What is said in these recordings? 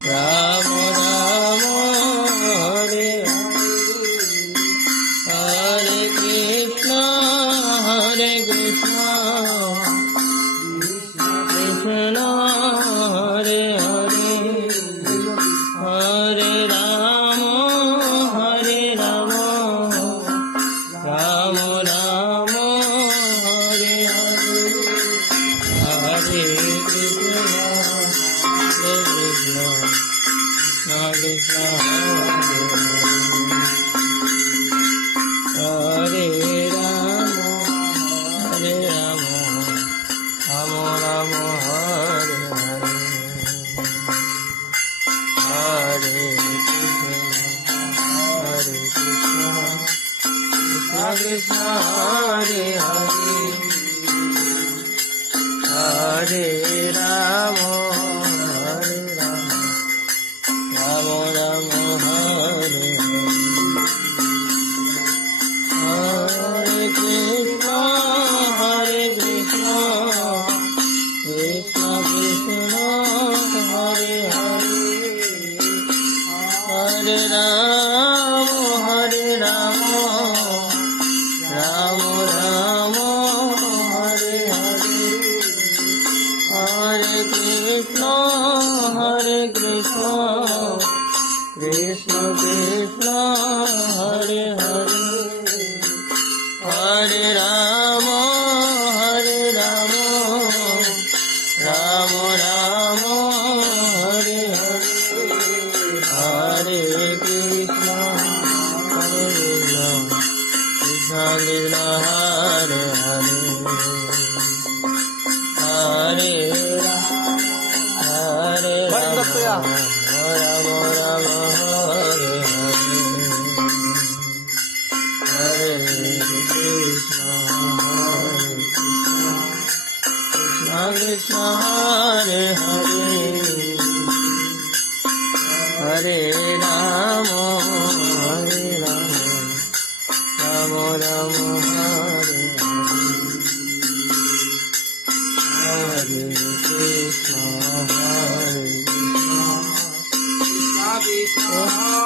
রাম রাম হরে হরে কৃষ্ণ কৃষ্ণ হরে হরে হরে রাম রাম রাম হরে হরে হরে কৃষ্ণ কৃষ্ণ কৃষ্ণ হরে রাম রাম রাম হরে হরে হরে কৃষ্ণ কৃষ্ণ হরে হরে হরে রাম রাম রাম হরে হরে কৃষ্ণ কৃষ্ণ কৃষ্ণ হরে হরে হরে রাম রাম রাম হরে হরে হরে কৃষ্ণ কৃষ্ণ কৃষ্ণ হরে হরে হরে রাম রাম রাম হরে হরে হরে কৃষ্ণ কৃষ্ণ কৃষ্ণ হরে হরে হরে হরে রাম রাম রাম হরে হরে হরে কৃষ্ণ কৃষ্ণ হরে হরে হরে রাম রাম রাম হরে হরে কৃষ্ণ কৃষ্ণ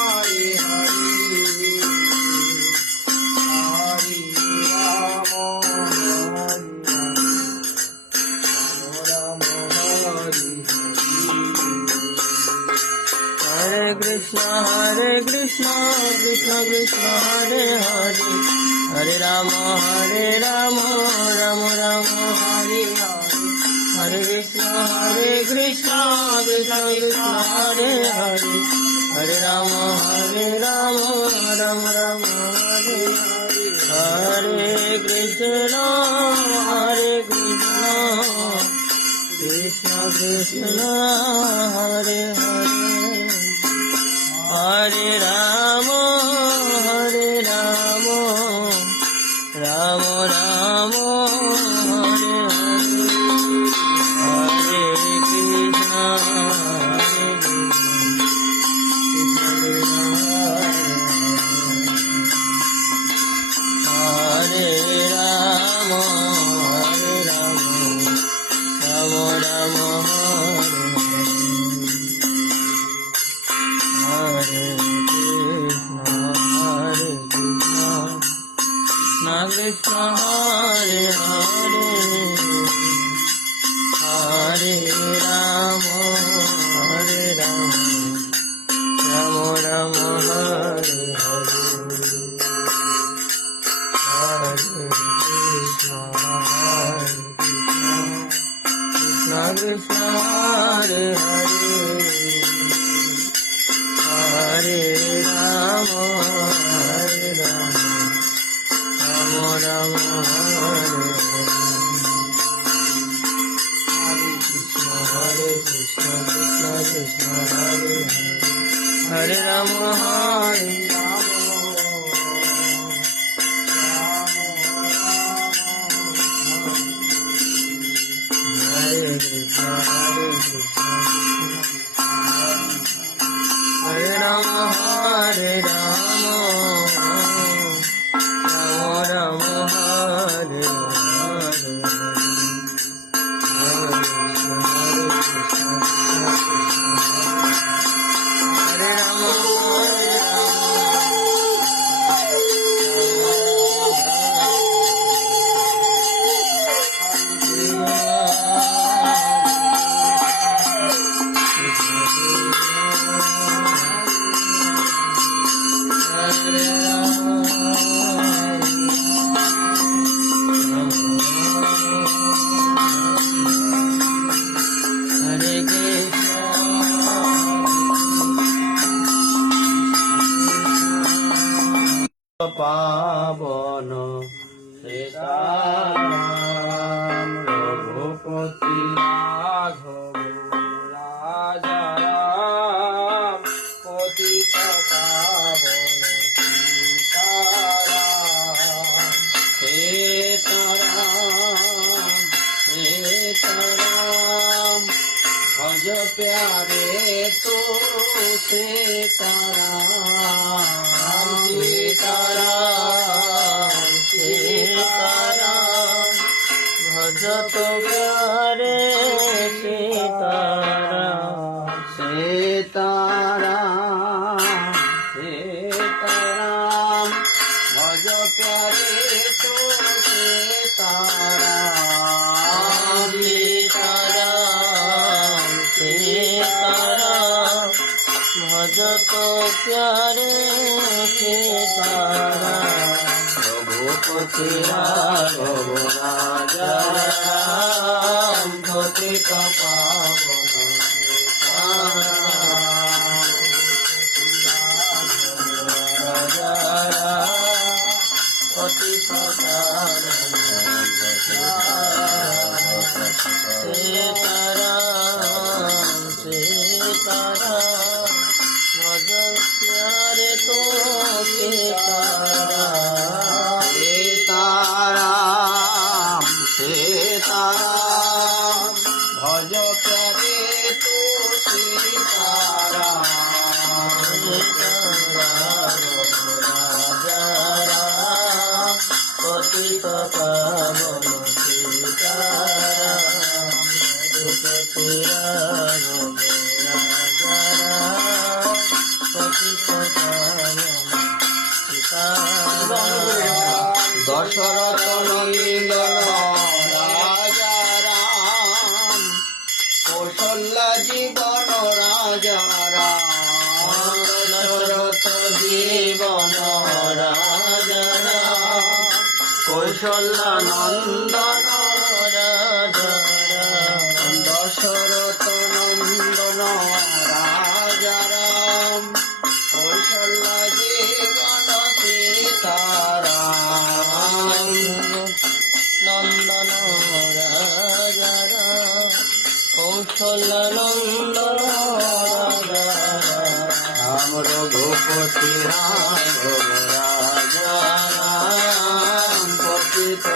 হরে হরে হরে রাম রাম হরে হরে কৃষ্ণ কৃষ্ণ কৃষ্ণ হরে হরে হরে রাম রাম রাম হরে হরে হরে কৃষ্ণ কৃষ্ণ কৃষ্ণ হরে হরে হরে রাম রাম রাম হরে হরে কৃষ্ণ কৃষ্ণ কৃষ্ণ হরে হরে হরে রাম রাম রাম হরে হরে কৃষ্ণ হরে রাম রাম রাম হরে কৃষ্ণ হরে হরে হরে রাম রাম হরে হরে হরে কৃষ্ণ কৃষ্ণ হরে হরে হরে রাম রাম হরে হরে কৃষ্ণ কৃষ্ণ হরে হরে রাম হরে हरे राम हरे Ram Hare Hare Hare পাবন সীতারাম রঘুপতি রাঘব রাজা রাম পতিত পাবন সীতারাম সীতারাম সীতারাম ভজ প্যারে তো সীতারাম सीताराम सीताराम भजत प्यारे सीताराम सीताराम सीताराम भज प्यारे तो सीताराम सीताराम सीताराम भजत प्यारे रघुपति राघव राजा राम पतित पावन सीताराम राजा राम पतित पावन सीताराम सीताराम भज प्यारे तो सीताराम सीताराम सीताराम भज प्यारे तो सीताराम राजा राम पतित पावन सीताराम रघुपति राघव राजा राम पतित पावन दशरथ नंदन राजा राम कौशल्या जीवन राजा राम दशरथ जीवन राजा राम कौशल्या नंदन राजा राम दशरथ नंदन राजा राम कौशल्या जीवन सीताराम नंदन राजा राम कौशल्या नंदन राजा राम रघुपति राघव राजा राम पतित